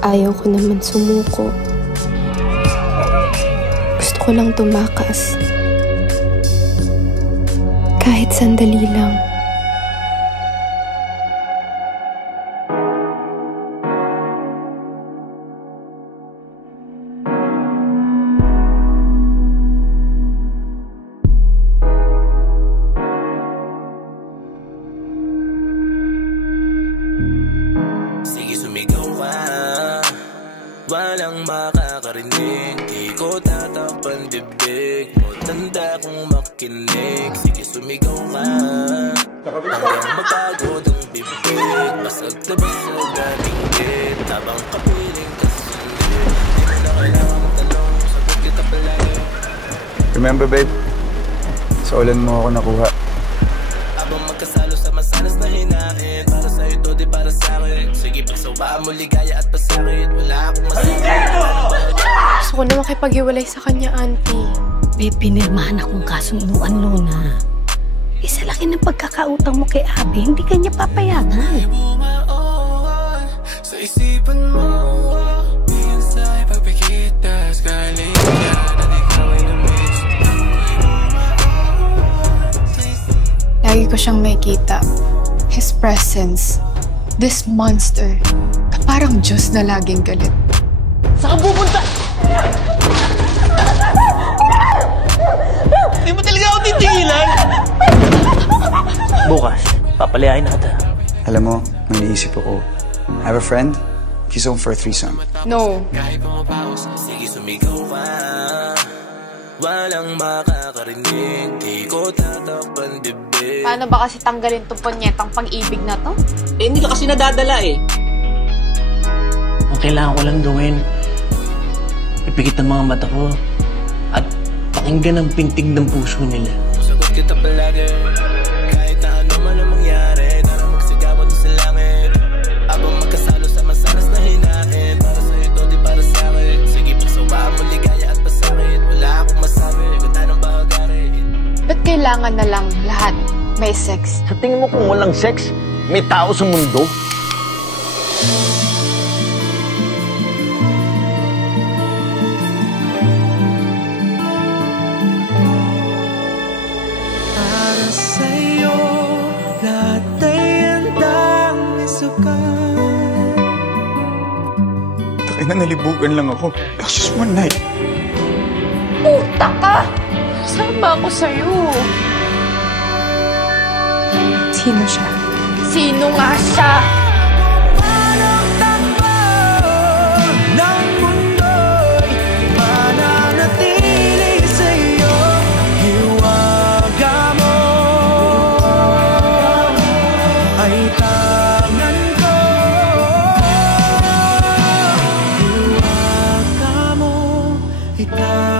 Ayaw ko naman sumuko. Gusto ko lang tumakas. Kahit sandali lang. Sige, sumigaw ka. Walang makakarinig. Di ko tatakpan bibig mo. Tanda kong makinig. Sige, sumigaw ka. Hanggang mapagod ang bibig. Basag na basag ating git. Habang kapiling ka sundin. Di mo na kailangan magtanong. Sagot kita palagi. Remember, babe? Sa ulan mo ako nakuha. Habang magkasalo sa masanas na hinahin. Para sa'yo to, di para sa'kin. Sige, pagsawaan mo ligaya at pasakit. Wala akong masakit. Gusto ko na makipag-iwalay sa kanya, auntie. May pinirmahan akong kasunduan, Luna. Isa laki ng pagkakautang mo kay Abby, hindi ka niya papayagan. Sa isipan mo, diyan sa'y pagpikitas. Kalinga na ikaw ay na-miss. Lagi ko siyang makikita. His presence. This monster. Parang Diyos na laging galit. Saan ka pupunta? Hindi mo talaga ako titigilan. Bukas, papalayain natin. Alam mo, may naisip ako. I have a friend. He's home for a threesome. No. Sige, sumigaw ka. Walang makakarinig. Di ko tatakpan bibig. Paano ba kasi tanggalin itong punyetang pag-ibig na to? Eh, hindi ka kasi nadadala eh. Ang kailangan ko lang gawin, ipikit ang mga mata ko at pakinggan ang pintig ng puso nila. Sagot kita palagi. Kahit na ano man ang mangyari, tara magsigawan sa langit. Habang magkasalo sa masanas na hinahin. Para sa'yo to, di para sa'kin. Sige, pagsawaan mo ligaya at pasakit. Wala akong masabi, kung anong bahagari. Ba't kailangan na lang lahat may sex? Sa tingin mo kung walang sex, may tao sa mundo? Para sa'yo, lahat ay handang isukan. Taka na, nalibugan lang ako. That's just one night. Puta ka! Sama ako sa'yo. Sino siya? Sino nga siya? Walang takbo ng mundo'y mananatili sa'yo. Hiwaga mo ay tangan ko. Hiwaga mo ay tangan ko.